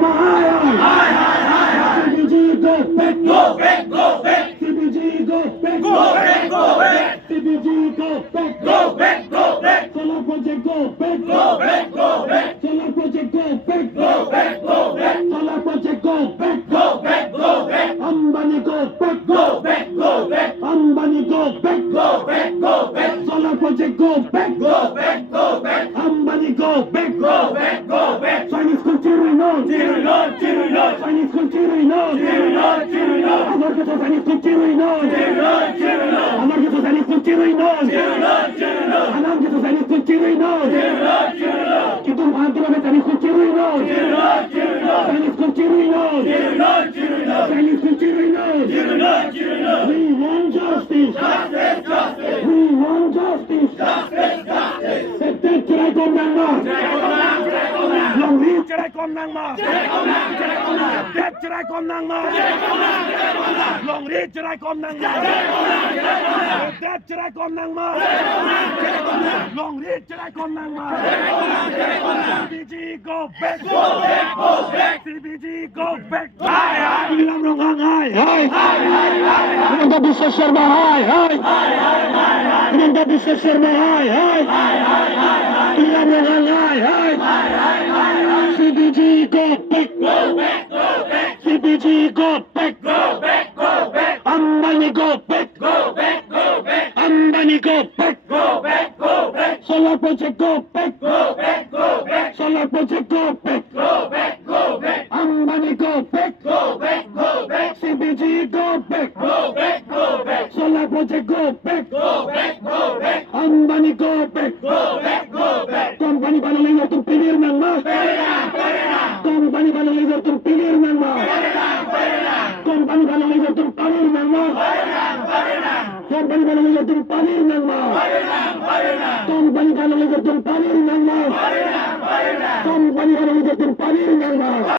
Sharma, CBG, go back, go back, go back. CBG, go back, go back, go back. CBG, go back, go back, go back. Solar project, go back, go back, go back. Solar project, go back, go back, go back. Solar project, go back, go back, go back. Ambani, go back, go back, go back. Ambani, go back, go back, go back. Solar project, go back, go back, go back. Ambani, go back, go back, go back. Chinese country, no, Chinese country, no, আমার কাছে Chinese country, no, আমার কাছে Chinese country, no, আমার কাছে Chinese country, no, কিন্তু ভারতের Chinese country, no, Chinese country, no, Chinese country, no. We want justice. We want justice. Sette cerai kondang ma. Long Lee cerai kondang ma. Det cerai kondang ma. Long Lee cerai kondang ma. Det cerai kondang ma. Long Lee cerai kondang ma. CBG go back. CBG go back. Bilang dong hai. Pinanda bisa Sharma hai. Pinanda bisa Sharma hai. Bilang dong hai. CBG go back. CBG go back. Ambani go back. Ambani go back. Solar project go back. Solar project go back. Ambani go back. CBG go back. Solar project go back. Ambani go back. Company Banalingor tum pilir ng ma. Company Banalingor tum pilir ng ma. Company Banalingor tum palir ng ma. Company Banalingor tum palir ng ma. Company Banalingor tum palir ng ma. Company Banalingor tum palir ng ma.